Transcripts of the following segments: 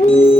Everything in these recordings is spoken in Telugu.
Bye.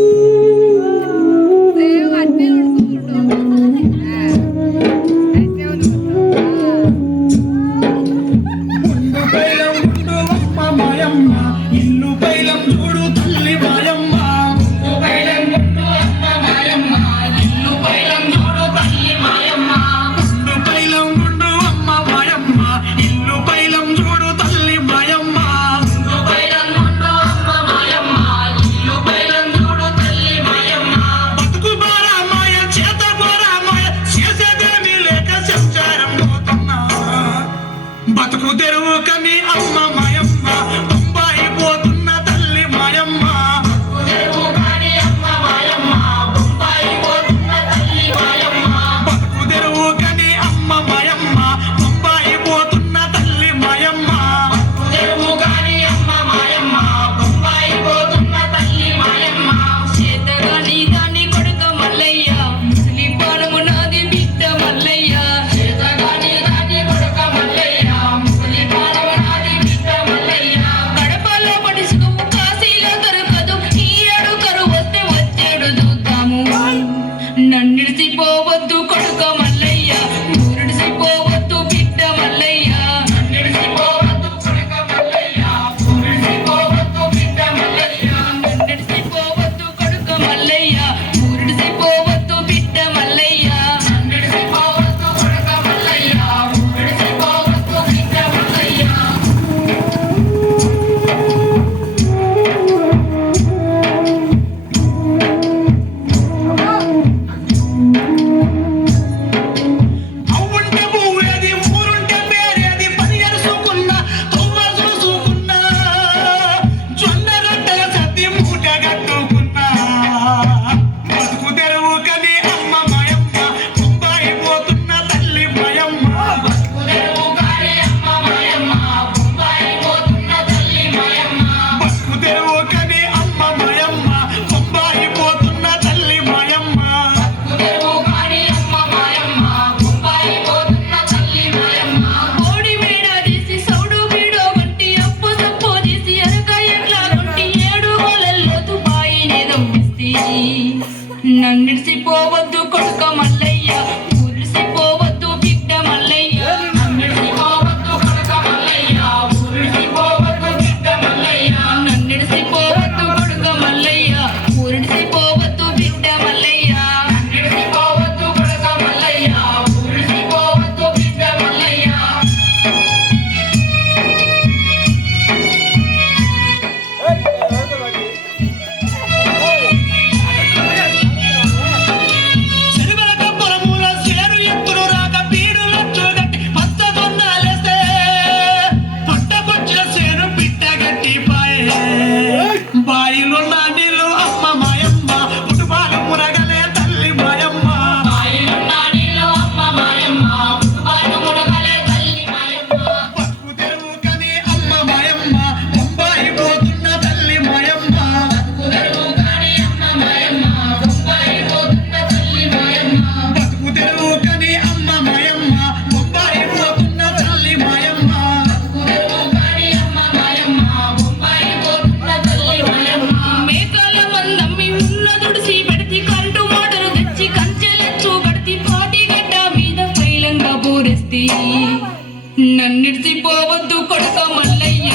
నన్నిడిసిపోవద్దు కొడుక ఊరెత్తి నన్నిడిచిపోవద్దు కొడక మల్లయ్య.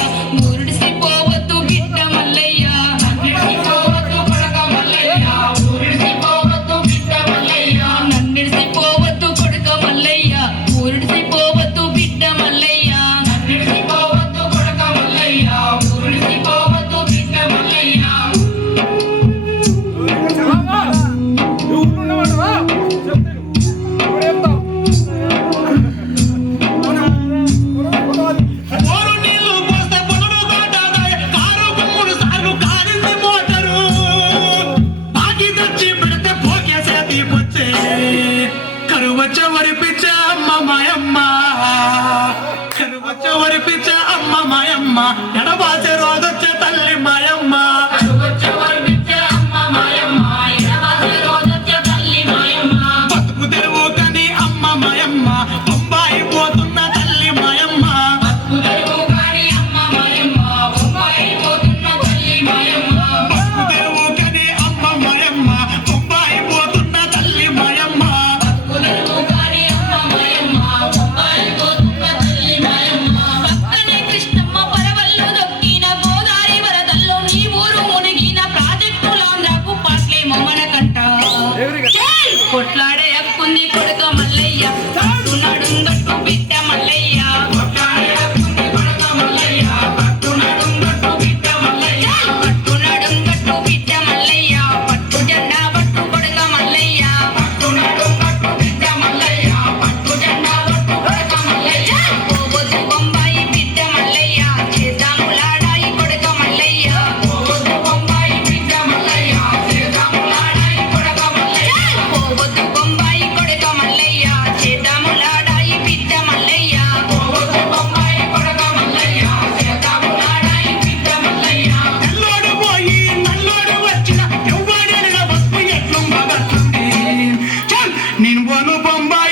కురిపించే అమ్మ మాయమ్మ ఎడబాసే కొట్లాడి in one of them.